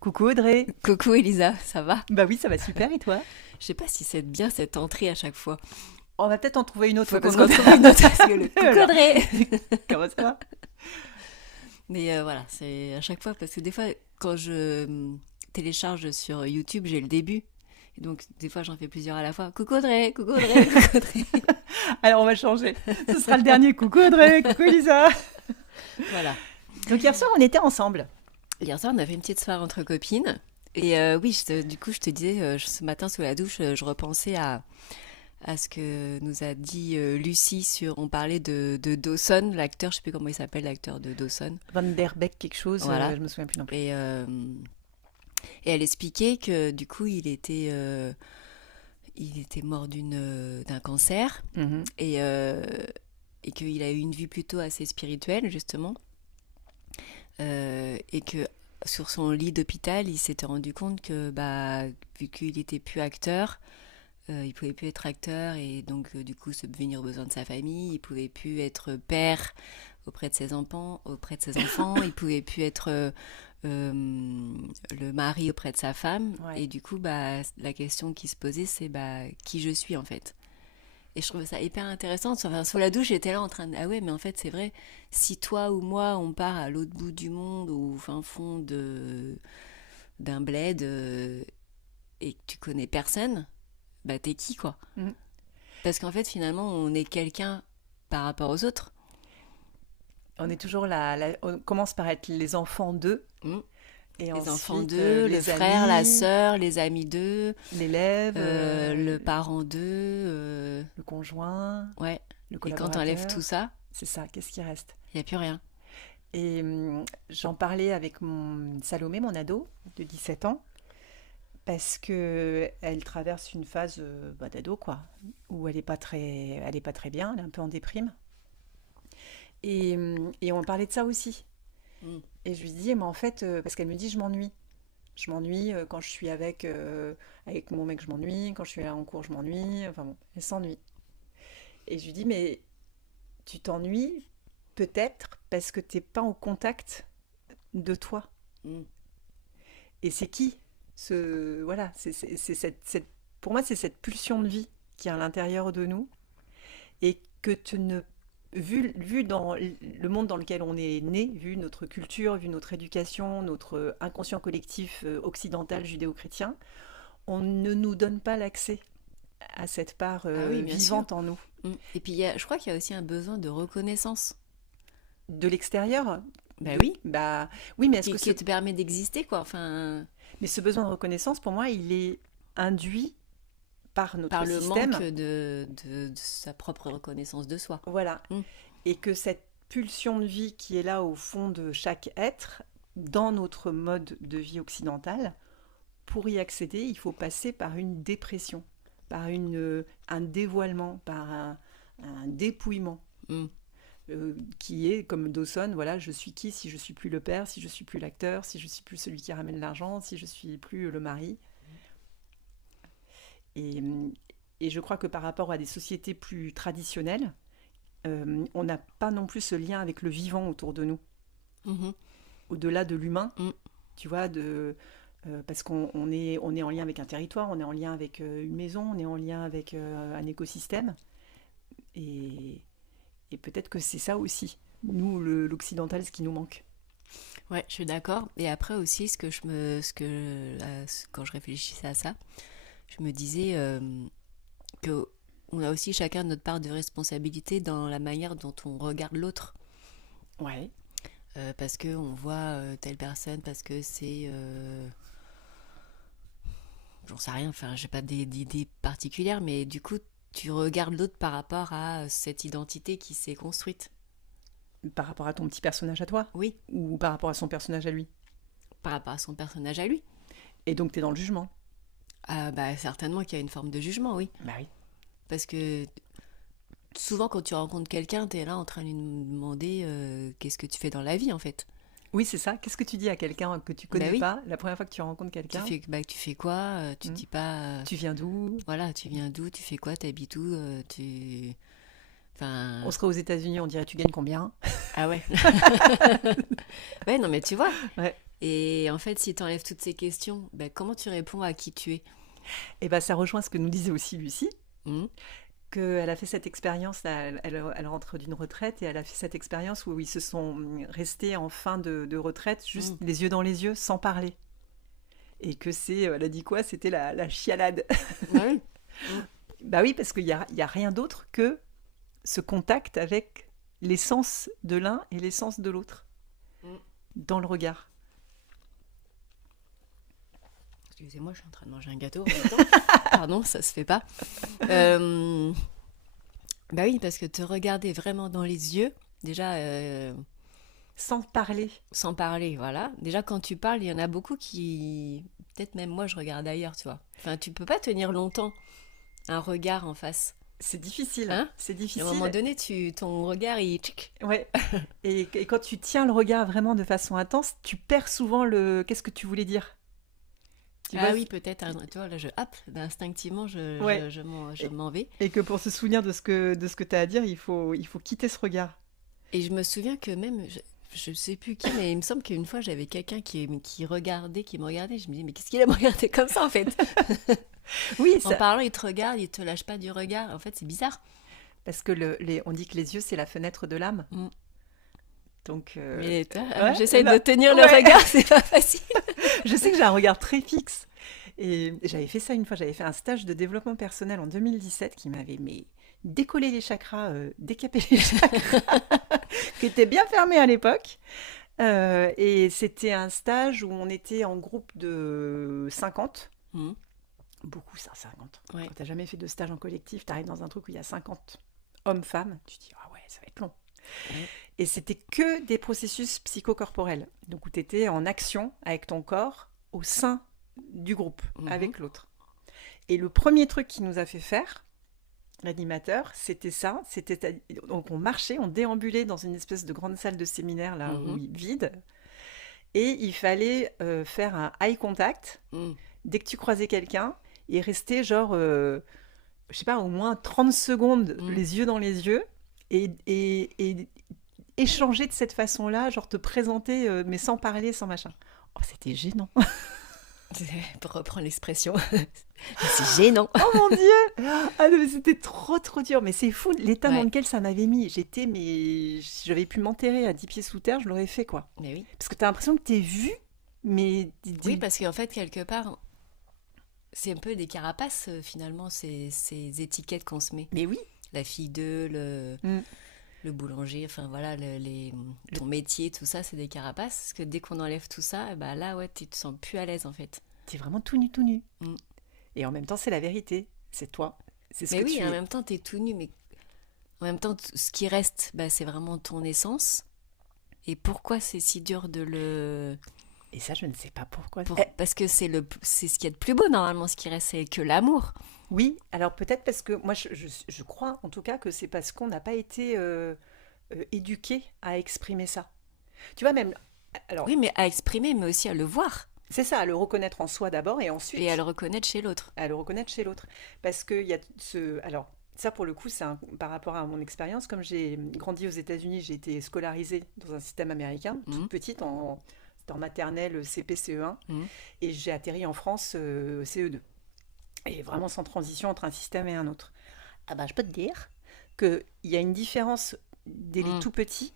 Coucou Audrey. Coucou Elisa, ça va? Bah oui, ça va super et toi? Je sais pas si c'est bien cette entrée à chaque fois. On va peut-être en trouver une autre Faut parce qu'on qu'on en trouve une autre parce que le coucou Alors, Audrey. comment ça va? Mais voilà, c'est à chaque fois parce que des fois quand je télécharge sur YouTube, j'ai le début. Et donc des fois j'en fais plusieurs à la fois. Coucou Audrey, coucou Audrey, coucou Audrey. Alors on va changer. Ce sera le dernier. Coucou Audrey, coucou Elisa. Voilà. Donc hier soir on était ensemble. Hier soir on a fait une petite soirée entre copines. Et oui, du coup je te disais, ce matin sous la douche, je repensais à ce que nous a dit Lucie sur. On parlait de Dawson, l'acteur, je sais plus comment il s'appelle, l'acteur de Dawson. Van der Beek quelque chose, Voilà. je me souviens plus non plus. Et elle expliquait que du coup il était mort d'un cancer Mhm. et qu'il a eu une vie plutôt assez spirituelle justement. Et que sur son lit d'hôpital, il s'était rendu compte que bah, vu qu'il était plus acteur, il pouvait plus être acteur et donc du coup subvenir aux besoins de sa famille. Il pouvait plus être père auprès de ses enfants. Il pouvait plus être le mari auprès de sa femme. Ouais. Et du coup, bah, la question qui se posait, c'est bah, qui je suis en fait. Et je trouvais ça hyper intéressant. Enfin, sous la douche, j'étais là en train de... Ah ouais, mais en fait, c'est vrai, si toi ou moi, on part à l'autre bout du monde, au fin fond d'un bled, et que tu connais personne, bah t'es qui, quoi? Mhm. Parce qu'en fait, finalement, on est quelqu'un par rapport aux autres. On est toujours là, on commence par être les enfants d'eux Mm. et Les enfants ensuite d'eux, le les frère, la amis, sœur, les amis d'eux, l'élève, le parent d'eux. le conjoint, Ouais. le Et quand t'enlèves tout collaborateur. ça, C'est ça, qu'est-ce qui reste? il n'y a plus rien. Et j'en parlais avec mon Salomé, mon ado de 17 ans, parce que elle traverse une phase bah, d'ado, quoi, où elle est pas très bien, elle est un peu en déprime. Et on parlait de ça aussi. Mm. Et je lui dis, mais en fait, parce qu'elle me dit, je m'ennuie. Je m'ennuie quand je suis avec mon mec, je m'ennuie. Quand je suis là en cours, je m'ennuie. Enfin bon, elle s'ennuie. Et je lui dis, mais tu t'ennuies peut-être parce que t'es pas en contact de toi. Mm. Et c'est qui voilà, c'est pour moi, c'est cette pulsion de vie qui est à l'intérieur de nous et que tu ne vu dans le monde dans lequel on est né, vu notre culture, vu notre éducation, notre inconscient collectif occidental judéo-chrétien, on ne nous donne pas l'accès à cette part Ah oui, bien sûr. vivante en nous. Mm. Et puis, je crois qu'il y a aussi un besoin de reconnaissance. De l'extérieur, Bah oui, bah oui, mais qui te permet d'exister, quoi. Enfin, mais ce besoin de reconnaissance, pour moi, il est induit par par notre le manque système, de sa propre reconnaissance de soi. voilà, Mm. et que cette pulsion de vie qui est là au fond de chaque être, dans notre mode de vie occidental, pour y accéder, il faut passer par une dépression, par un dévoilement, par un dépouillement. Mm. Qui est comme Dawson, voilà, je suis qui si je suis plus le père, si je suis plus l'acteur, si je suis plus celui qui ramène l'argent, si je suis plus le mari. Et, et je crois que par rapport à des sociétés plus traditionnelles, on n'a pas non plus ce lien avec le vivant autour de nous, Mhm. au-delà de l'humain, Mm. tu vois, parce on est en lien avec un territoire, on est en lien avec une maison, on est en lien avec un écosystème. Et, et peut-être que c'est ça aussi, nous, l'occidental, ce qui nous manque. Ouais, je suis d'accord. Et après aussi, quand je réfléchissais à ça, je me disais que on a aussi chacun notre part de responsabilité dans la manière dont on regarde l'autre. Ouais. Parce que on voit telle personne, parce que c'est, j'en sais rien. Enfin, j'ai pas d'idée particulière, mais du coup, tu regardes l'autre par rapport à cette identité qui s'est construite. Par rapport à ton petit personnage à toi, Oui, ou par rapport à son personnage à lui. par rapport à son personnage à lui. Et donc, tu es dans le jugement. Ah, bah, certainement qu'il y a une forme de jugement, oui. Bah oui. Parce que souvent, quand tu rencontres quelqu'un, t'es là en train de lui demander qu'est-ce que tu fais dans la vie, en fait. Oui, c'est ça. Qu'est-ce que tu dis à quelqu'un que tu Bah connais oui, pas la première fois que tu rencontres quelqu'un? tu fais quoi tu Hmm. dis pas, Tu viens d'où? voilà, tu viens d'où, tu fais quoi, t'habites où, tu... Enfin, On serait aux États-Unis, on dirait tu gagnes combien? ah ouais. Ouais, non, mais tu vois. Ouais. Et en fait, si tu enlèves toutes ces questions, ben, comment tu réponds à qui tu es? Et ben ça rejoint ce que nous disait aussi Lucie, Mhm. qu'elle a fait cette expérience, là, elle rentre d'une retraite et elle a fait cette expérience où ils se sont restés en fin de retraite, juste Mhm. les yeux dans les yeux, sans parler. Et que elle a dit quoi? C'était la chialade. Bah oui. Mhm. Bah oui, parce qu'il y a rien d'autre que ce contact avec l'essence de l'un et l'essence de l'autre Mhm. dans le regard. Excusez-moi, je suis en train de manger un gâteau en même temps. Pardon, ça se fait pas. Euh, Bah oui, parce que te regarder vraiment dans les yeux, déjà, Sans parler. sans parler, voilà. Déjà, quand tu parles, il y en a beaucoup qui... Peut-être même moi, je regarde ailleurs, tu vois. Enfin, tu peux pas tenir longtemps un regard en face. C'est difficile. Hein? C'est Et à un moment difficile. donné, ton regard, il... tchic. Ouais. Et quand tu tiens le regard vraiment de façon intense, tu perds souvent le. Qu'est-ce que tu voulais dire? Tu Ah vois? oui, peut-être, hein, tu vois, là, hop, instinctivement, Ouais. je Et, m'en vais. et que pour se souvenir de ce que tu as à dire, il faut quitter ce regard. Et je me souviens que même, je sais plus qui, mais il me semble qu'une fois, j'avais quelqu'un qui regardait, qui me regardait. Je me dis, mais qu'est-ce qu'il a me regardé comme ça, en fait? Oui, En ça. parlant, il te regarde, il te lâche pas du regard. En fait, c'est bizarre. Parce que on dit que les yeux, c'est la fenêtre de l'âme. Mm. Donc, Mais toi, ouais, j'essaye de là, tenir le ouais. regard, c'est pas facile. Je sais que j'ai un regard très fixe. Et j'avais fait ça une fois, j'avais fait un stage de développement personnel en 2017 qui m'avait décollé les chakras, décapé les chakras, qui était bien fermé à l'époque. Et c'était un stage où on était en groupe de 50. Mm. Beaucoup ça, 50. Ouais. Quand t'as jamais fait de stage en collectif, t'arrives dans un truc où il y a 50 hommes-femmes, tu te dis, ah ouais, ça va être long. Ouais. Et c'était que des processus psychocorporels. Donc où t'étais en action avec ton corps au sein du groupe, Mhm. avec l'autre. Et le premier truc qu'il nous a fait faire, l'animateur, c'était ça. Donc on marchait, on déambulait dans une espèce de grande salle de séminaire là où Mhm. vide, et il fallait faire un eye contact Mm. dès que tu croisais quelqu'un et rester genre, je sais pas, au moins 30 secondes Mm. les yeux dans les yeux et échanger de cette façon-là, genre te présenter mais sans parler, sans machin. Oh, c'était gênant. Pour reprendre l'expression, c'est gênant. Oh mon Dieu! Ah non, mais c'était trop trop dur. Mais c'est fou l'état dans Ouais, lequel ça m'avait mis. Mais si j'avais pu m'enterrer à 10 pieds sous terre, je l'aurais fait quoi. mais oui. Parce que t'as l'impression que t'es vu, mais Oui, parce qu'en fait, quelque part, c'est un peu des carapaces, finalement, ces étiquettes qu'on se met. mais oui. La fille de, Mm. le boulanger, enfin voilà, ton métier, tout ça, c'est des carapaces. Parce que dès qu'on enlève tout ça, bah là, ouais, tu te sens plus à l'aise, en fait. T'es vraiment tout nu, tout nu. Mm. Et en même temps, c'est la vérité. C'est toi. C'est ce Mais que oui, tu en es. même temps, t'es tout nu, mais en même temps, ce qui reste, bah, c'est vraiment ton essence. Et pourquoi c'est si dur de le... Et ça, je ne sais pas pourquoi. Parce que c'est ce qu'il y a de plus beau, normalement, ce qui reste, c'est que l'amour. Oui, alors peut-être parce que moi, je crois en tout cas que c'est parce qu'on n'a pas été éduqué à exprimer ça. Tu vois, même. Alors, Oui, mais à exprimer, mais aussi à le voir c'est ça, à le reconnaître en soi d'abord et et à le ensuite reconnaître chez l'autre. à le reconnaître chez l'autre. Parce qu'il y a ce. Alors, ça pour le coup, par rapport à mon expérience. Comme j'ai grandi aux États-Unis, j'ai été scolarisée dans un système américain, toute Mhm, petite, c'était en maternelle CP, CE1. mhm, Et j'ai atterri en France CE2. Et vraiment sans transition entre un système et un autre. Ah bah, je peux te dire qu'il y a une différence dès les mhm, tout petits.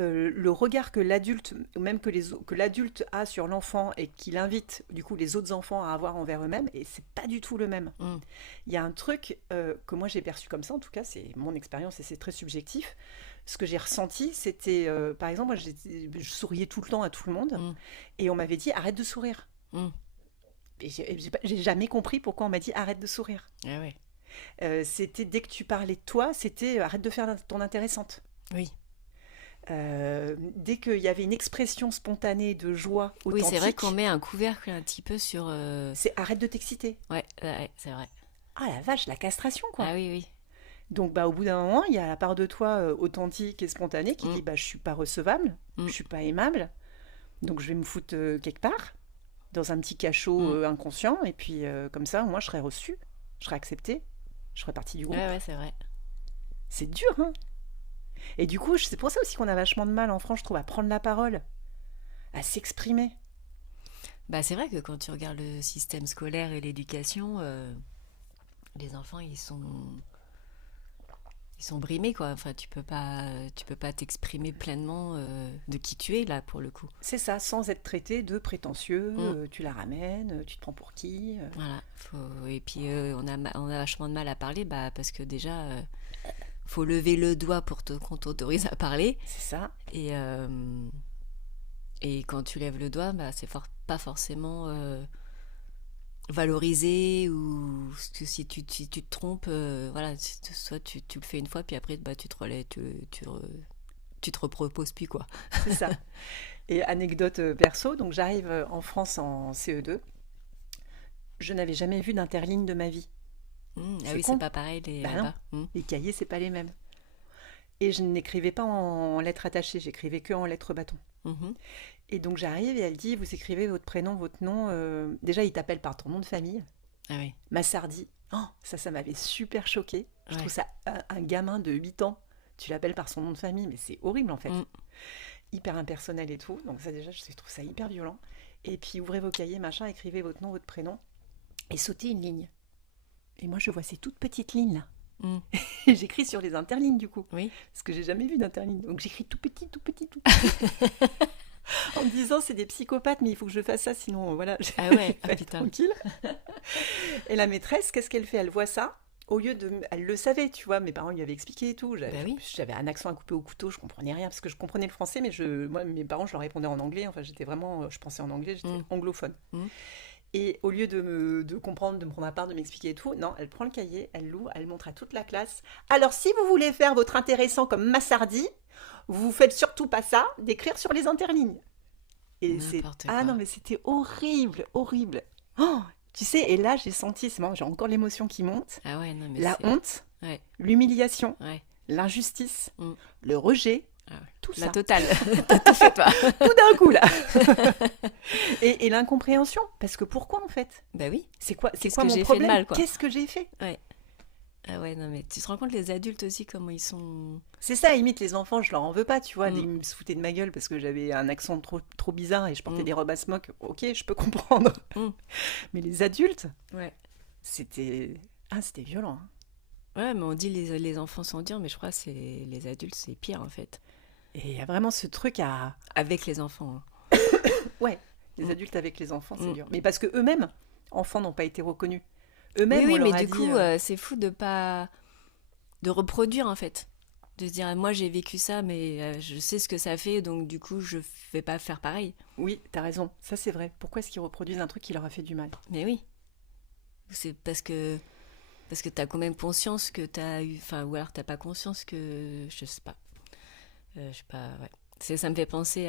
Le regard que l'adulte, ou même que l'adulte a sur l'enfant et qu'il invite du coup les autres enfants à avoir envers eux-mêmes, et c'est pas du tout le même. mhm, Il y a un truc que moi j'ai perçu comme ça, en tout cas c'est mon expérience et c'est très subjectif. Ce que j'ai ressenti, c'était par exemple, moi je souriais tout le temps à tout le monde mhm, et on m'avait dit arrête de sourire. mhm. Et j'ai jamais compris pourquoi on m'a dit arrête de sourire. Ah ouais. C'était dès que tu parlais de toi, c'était arrête de faire ton intéressante. Oui. Dès qu'il y avait une expression spontanée de joie Oui, c'est vrai authentique, qu'on met un couvercle un petit peu sur... c'est arrête de t'exciter. Ouais, ouais, c'est vrai. Ah la vache, la castration quoi. Ah oui, oui. Donc bah au bout d'un moment, il y a la part de toi authentique et spontanée qui Mm, dit bah je suis pas recevable, mm, je suis pas aimable, donc je vais me foutre quelque part dans un petit cachot mm. inconscient et puis comme ça au moins je serai reçue, je serai acceptée, je ferai partie du Ouais, groupe. ouais, c'est vrai. C'est dur, hein. Et du coup, c'est pour ça aussi qu'on a vachement de mal en France, je trouve, à prendre la parole, à s'exprimer. Bah, c'est vrai que quand tu regardes le système scolaire et l'éducation, les enfants, ils sont brimés, quoi. Enfin, tu peux pas t'exprimer pleinement de qui tu es, là, pour le coup. C'est ça, sans être traité de prétentieux, Mm. tu la ramènes, tu te prends pour qui Voilà. Et puis, on a vachement de mal à parler, bah, parce que déjà, faut lever le doigt qu'on t'autorise à parler. C'est ça. Et, et quand tu lèves le doigt, bah, pas forcément valorisé, ou que si tu te trompes, voilà, soit tu le fais une fois, puis après, bah, tu te relèves, tu te reproposes plus, quoi. C'est ça. Et anecdote perso, donc j'arrive en France en CE2. Je n'avais jamais vu d'interligne de ma vie. Ah C'est oui, c'est con. pas pareil Bah non, là-bas. les cahiers, c'est pas les mêmes. Et je n'écrivais pas en lettres attachées, j'écrivais que en lettres bâton. Mhm. Et donc j'arrive et elle dit, vous écrivez votre prénom, votre nom. Déjà, il t'appelle par ton nom de famille. Ah oui, Massardi. Oh, ça m'avait super choqué. Je trouve ouais. ça, un gamin de 8 ans, tu l'appelles par son nom de famille, mais c'est horrible en fait. Mm. Hyper impersonnel et tout. Donc ça déjà, je trouve ça hyper violent. Et puis ouvrez vos cahiers, machin, écrivez votre nom, votre prénom et sautez une ligne. Et moi, je vois ces toutes petites lignes là. Mm. Et j'écris sur les interlignes du coup. Oui. Parce que j'ai jamais vu d'interligne. Donc j'écris tout petit, tout petit, tout petit. En me disant, c'est des psychopathes, mais il faut que je fasse ça, sinon, voilà, je Ah vais ouais, pas ah être putain. tranquille. Et la maîtresse, qu'est-ce qu'elle fait? Elle voit ça. Au lieu de... Elle le savait, tu vois, mes parents lui avaient expliqué et tout. Bah oui. J'avais un accent à couper au couteau, je comprenais rien, parce que je comprenais le français, mais moi, mes parents, je leur répondais en anglais. Enfin, j'étais vraiment... Je pensais en anglais, j'étais Mm. anglophone. Mm. Et au lieu de comprendre, de me prendre à part, de m'expliquer et tout, non, elle prend le cahier, elle l'ouvre, elle montre à toute la classe. Alors, si vous voulez faire votre intéressant comme Massardi, vous faites surtout pas ça, d'écrire sur les interlignes. Et c'est... N'importe Ah quoi. non, mais c'était horrible, horrible. Oh, tu sais, et là, j'ai senti, c'est marrant, j'ai encore l'émotion qui monte, Ah ouais, non, mais la c'est. honte, Ouais, l'humiliation, ouais. l'injustice, Mm. le rejet, Ah ouais. tout La ça, totale. T'as tout fait, toi. tout d'un coup là. Et l'incompréhension, parce que pourquoi en fait? Bah oui. C'est Qu'est-ce quoi que mon j'ai fait de problème? mal, quoi. Qu'est-ce que j'ai fait? Ouais. Ah ouais, non, mais tu te rends compte, les adultes aussi, comment ils sont. C'est ça, limite les enfants, je leur en veux pas, tu vois, Mm. ils me se foutaient de ma gueule parce que j'avais un accent trop bizarre et je portais Mm. des robes à smock, ok, je peux comprendre. Mm. Mais les adultes, Ouais. c'était... Ah, c'était violent, hein. Ouais, mais on dit les enfants sont durs, mais je crois que c'est les adultes, c'est pire, en fait. Et il y a vraiment ce truc à... Avec les enfants, hein. Ouais, les Mm. adultes avec les enfants, c'est Mm. dur. Mais parce que eux-mêmes, enfants, n'ont pas été reconnus. Oui, Eux-mêmes, on oui, mais leur a du dit... coup, c'est fou de pas. De reproduire, en fait. De se dire, ah, moi j'ai vécu ça, mais je sais ce que ça fait, donc du coup, je vais pas faire pareil. Oui, t'as raison, ça c'est vrai. Pourquoi est-ce qu'ils reproduisent un truc qui leur a fait du mal? Mais oui. C'est parce que t'as quand même conscience que t'as eu. Enfin, ou alors t'as pas conscience que. Je sais pas. Je sais pas, ouais. Ça me fait penser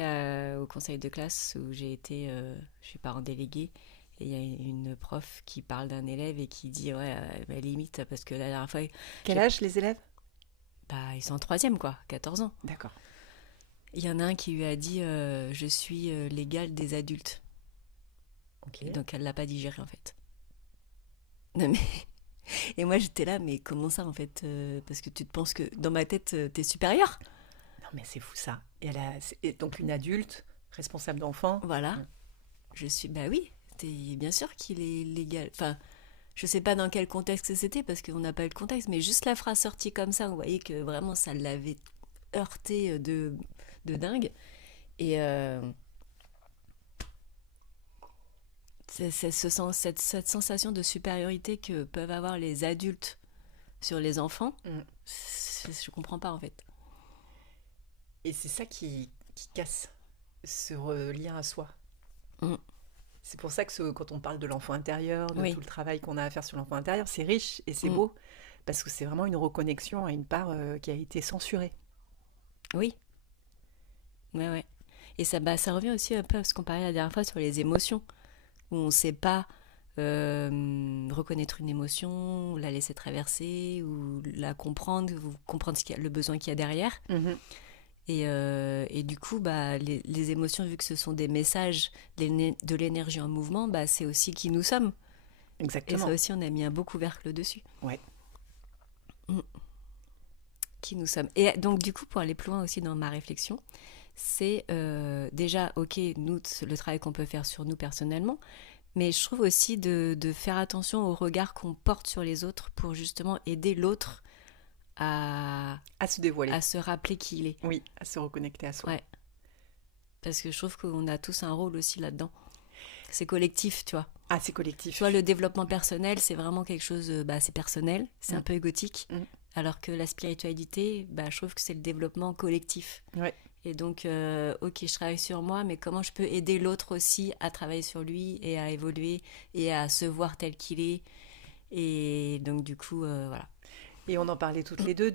au conseil de classe où je suis parent délégué, et il y a une prof qui parle d'un élève et qui dit, ouais, bah, limite, parce que la dernière fois, Quel j'ai- âge les élèves? bah, ils sont en troisième, quoi, 14 ans. D'accord. Il y en a un qui lui a dit, je suis l'égal des adultes. Ok. Et donc elle l'a pas digéré, en fait. Non, mais... Et moi j'étais là, mais comment ça, en fait, parce que tu te penses que dans ma tête, t'es supérieur. Non mais c'est fou ça. Et donc une adulte, responsable d'enfant. Voilà. Mm. Je suis, bah oui, bien sûr qu'il est légal. Enfin, je sais pas dans quel contexte c'était parce qu'on n'a pas eu le contexte, mais juste la phrase sortie comme ça, vous voyez que vraiment ça l'avait heurté de dingue. Et cette sensation de supériorité que peuvent avoir les adultes sur les enfants, Mm. je comprends pas, en fait. Et c'est ça qui casse ce lien à soi. Mm. C'est pour ça que quand on parle de l'enfant intérieur, de Oui. tout le travail qu'on a à faire sur l'enfant intérieur, c'est riche et c'est Mm. beau. Parce que c'est vraiment une reconnexion à une part qui a été censurée. Oui. Ouais, ouais. Et ça, bah, ça revient aussi un peu à ce qu'on parlait la dernière fois sur les émotions, où on ne sait pas reconnaître une émotion, la laisser traverser, ou la comprendre, ou comprendre le besoin qu'il y a derrière. Mhm. Et du coup, bah, les émotions, vu que ce sont des messages, de l'énergie en mouvement, bah, c'est aussi qui nous sommes. Et ça Exactement. aussi, on a mis un beau couvercle dessus. Ouais. Mm. qui nous sommes. Et donc, du coup, pour aller plus loin aussi dans ma réflexion, c'est déjà, ok, nous, le travail qu'on peut faire sur nous personnellement, mais je trouve aussi de faire attention au regard qu'on porte sur les autres pour justement aider l'autre À se dévoiler. à se rappeler qui il est. Oui, à se reconnecter à soi. Ouais. Parce que je trouve qu'on a tous un rôle aussi là-dedans. C'est collectif, tu vois. Ah, c'est collectif. Tu vois, le développement personnel, c'est vraiment quelque chose, c'est personnel, c'est un peu égotique. Mm. Alors que la spiritualité, je trouve que c'est le développement collectif. Ouais. Et donc, ok, je travaille sur moi, mais comment je peux aider l'autre aussi à travailler sur lui et à évoluer et à se voir tel qu'il est. Et donc, du coup, voilà. Et on en parlait toutes les deux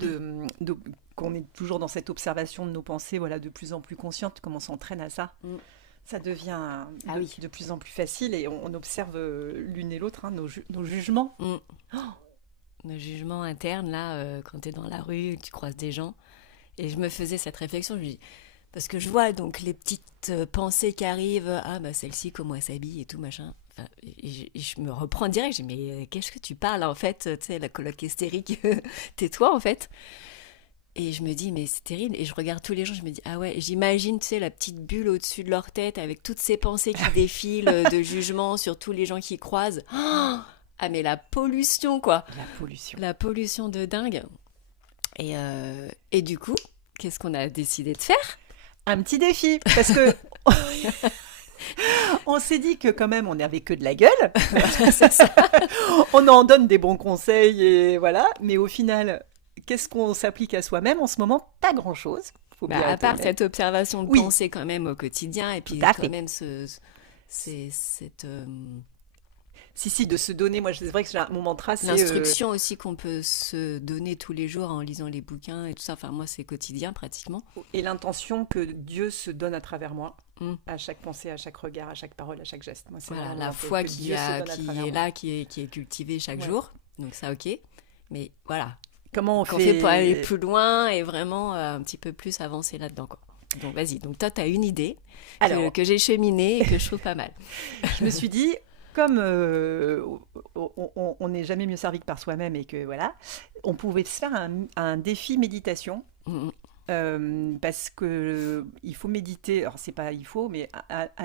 qu'on est toujours dans cette observation de nos pensées, voilà, de plus en plus consciente, comment on s'entraîne à ça. Mm. Ça devient Ah oui. de plus en plus facile et on observe l'une et l'autre nos jugements. Mm. Le jugement interne, là, quand tu es dans la rue, tu croises des gens. Et je me faisais cette réflexion, je me dis, parce que je vois donc les petites pensées qui arrivent, celle-ci, comment elle s'habille et tout, machin. Enfin, et je me reprends direct, je dis, mais qu'est-ce que tu parles en fait, tu sais, la coloc hystérique, tais-toi en fait. Et je me dis, mais c'est terrible. Et je regarde tous les gens, je me dis, ah ouais, j'imagine, tu sais, la petite bulle au-dessus de leur tête avec toutes ces pensées qui défilent de jugement sur tous les gens qui croisent. Ah, mais la pollution, quoi. La pollution. La pollution de dingue. Et du coup, qu'est-ce qu'on a décidé de faire? Un petit défi, parce que on s'est dit que quand même on n'avait que de la gueule. C'est ça. On en donne des bons conseils et voilà, mais au final, qu'est-ce qu'on s'applique à soi-même en ce moment? Pas grand-chose. Faut bien À être part honnête. cette observation de Oui. pensée quand même au quotidien, et puis Tout à quand fait. même cette Si, de se donner. Moi, c'est vrai que mon mantra, c'est l'instruction aussi qu'on peut se donner tous les jours en lisant les bouquins et tout ça. Enfin, moi, c'est quotidien pratiquement. et l'intention que Dieu se donne à travers moi, Mm. à chaque pensée, à chaque regard, à chaque parole, à chaque geste. Moi, c'est Voilà, vraiment la que foi Dieu se donne à qui travers est moi. là, qui est cultivée chaque Ouais. jour. Donc ça, ok. Mais voilà, Comment on qu'on fait pour aller fait plus loin et vraiment un petit peu plus avancer là-dedans, quoi. Donc vas-y, donc toi, tu as une idée Alors, que j'ai cheminée et que je trouve pas mal. je me suis dit, comme on n'est jamais mieux servi que par soi-même et que voilà, on pouvait se faire un défi méditation. Mm, Parce que il faut méditer, alors c'est pas il faut, mais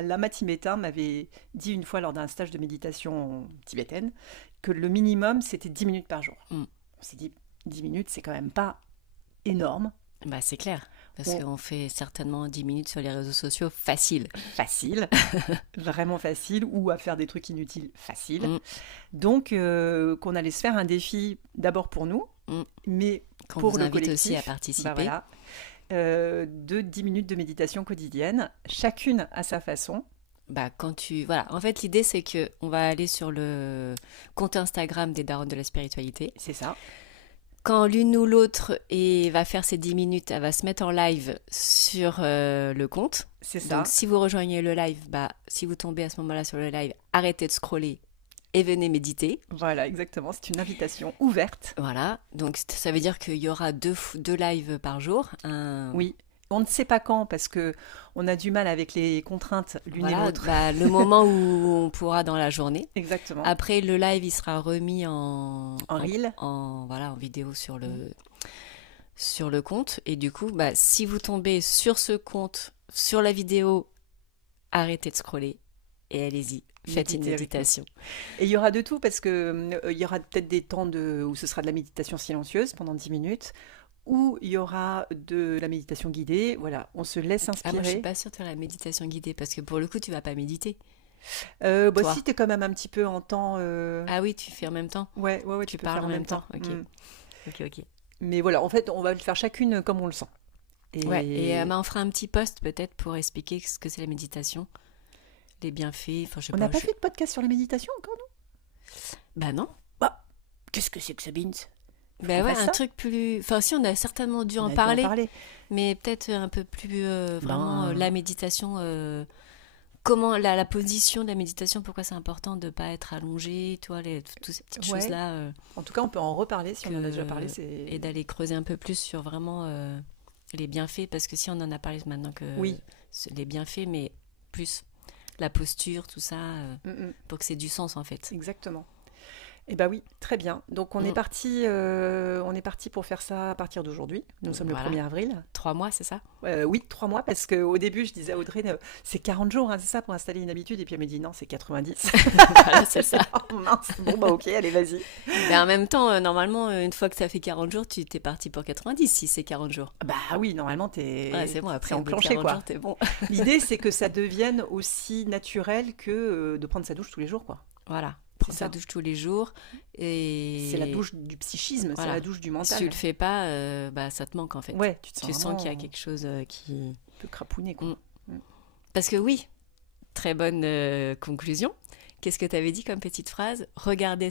Lama tibétain m'avait dit une fois lors d'un stage de méditation tibétaine que le minimum c'était 10 minutes par jour. Mm. On s'est dit 10 minutes c'est quand même pas énorme, c'est clair. Parce On- qu'on fait certainement 10 minutes sur les réseaux sociaux facile. facile, vraiment facile, ou à faire des trucs inutiles facile. Mm. Donc qu'on allait se faire un défi d'abord pour nous, Mm. mais Qu'on pour vous le invite aussi à collectif, participer. bah voilà, de 10 minutes de méditation quotidienne, chacune à sa façon. Voilà. En fait, l'idée, c'est que on va aller sur le compte Instagram des Daronnes de la Spiritualité. C'est ça. Quand l'une ou l'autre va faire ses 10 minutes, elle va se mettre en live sur le compte. C'est ça. Donc, si vous rejoignez le live, si vous tombez à ce moment-là sur le live, arrêtez de scroller et venez méditer. Voilà, exactement. C'est une invitation ouverte. Voilà. Donc, ça veut dire qu'il y aura deux lives par jour. Oui. On ne sait pas quand parce que on a du mal avec les contraintes l'une et Voilà, l'autre. le moment où on pourra dans la journée. Exactement. Après, le live, il sera remis en reel. en vidéo sur le compte. Et du coup, si vous tombez sur ce compte, sur la vidéo, arrêtez de scroller et allez-y, faites une Méditez avec nous. méditation. Et il y aura de tout parce que il y aura peut-être des temps où ce sera de la méditation silencieuse pendant 10 minutes, ou il y aura de la méditation guidée. Voilà, on se laisse Ah, moi, je suis inspirer. pas sûre de faire la méditation guidée parce que pour le coup, tu vas pas méditer. Bah, Toi. si tu es quand même un petit peu en temps. Ah oui, tu fais en même temps. Ouais, Tu peux parles faire en même temps. Ok. Mm. Ok. Mais voilà, en fait, on va le faire chacune comme on le sent. Ouais. Et on fera un petit post peut-être pour expliquer ce que c'est la méditation, les bienfaits. Enfin, je sais On pas. n'a pas fait de podcast sur la méditation encore, nous? Non. Bah, qu'est-ce que c'est que ça, Beans? Ben qu'on ouais, fasse un ça. truc plus. Enfin, si, on a certainement dû On en a dû parler, mais peut-être un peu plus vraiment la méditation. Comment la position de la méditation, pourquoi c'est important de ne pas être allongé, toi, toutes ces petites Ouais. choses-là, En tout cas, on peut en reparler si on en a déjà parlé. et d'aller creuser un peu plus sur vraiment les bienfaits, parce que si on en a parlé maintenant que Oui. les bienfaits, mais plus la posture, tout ça, Mm, mm, pour que c'est du sens en fait. exactement. Eh bah oui, très bien. Donc on est parti pour faire ça à partir d'aujourd'hui. Nous sommes le Voilà. 1er avril. 3 mois, c'est ça? Oui, 3 mois, parce qu'au début, je disais à Audrey, c'est 40 jours, hein, c'est ça, pour installer une habitude. Et puis elle me dit, non, c'est 90. Voilà, c'est ça. Oh mince, bon bah ok, allez, vas-y. Mais en même temps, normalement, une fois que ça fait 40 jours, tu t'es parti pour 90 si c'est 40 jours. Bah oui, normalement, Ouais, c'est bon, c'est après, au bout de enclenché, 40 quoi. jours, t'es bon. L'idée, c'est que ça devienne aussi naturel que de prendre sa douche tous les jours, quoi. Voilà. C'est Prends sa ça. douche tous les jours. C'est la Et douche du psychisme, c'est voilà. la douche du Si tu mental. le fais pas, bah, ça te manque en fait. Ouais, tu te Tu sens sens qu'il y a vraiment quelque chose qui... un peu crapouné, quoi. Mm. Mm. Parce que oui, très bonne conclusion. Qu'est-ce que tu avais dit comme petite phrase? Regardez...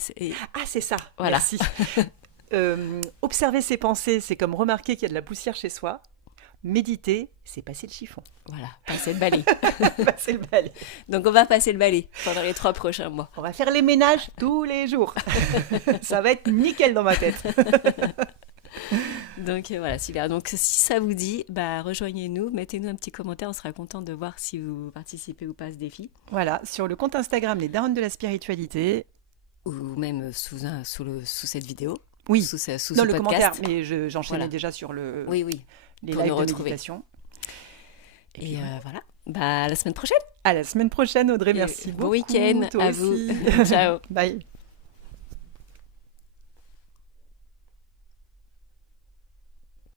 Ah, c'est ça, Voilà. merci. Observer ses pensées, c'est comme remarquer qu'il y a de la poussière chez soi. Méditer, c'est passer le chiffon. Voilà, passer le balai. Passer le balai. Donc on va passer le balai pendant les 3 prochains mois. On va faire les ménages tous les jours. Ça va être nickel dans ma tête. Donc voilà, super. Donc si ça vous dit, bah, rejoignez-nous, mettez-nous un petit commentaire, on sera content de voir si vous participez ou pas à ce défi. Voilà, sur le compte Instagram Les Daronnes de la Spiritualité. Ou même sous cette vidéo. Oui, Sous ce dans le commentaire, podcast. mais j'enchaînais Voilà. déjà sur Oui, oui. les pour lives nous de retrouver. méditation. Et Et puis, voilà. voilà. Bah, à la semaine prochaine. À la semaine prochaine, Audrey. Et Merci bon beaucoup. week-end Toi à vous. aussi. Ciao. Bye.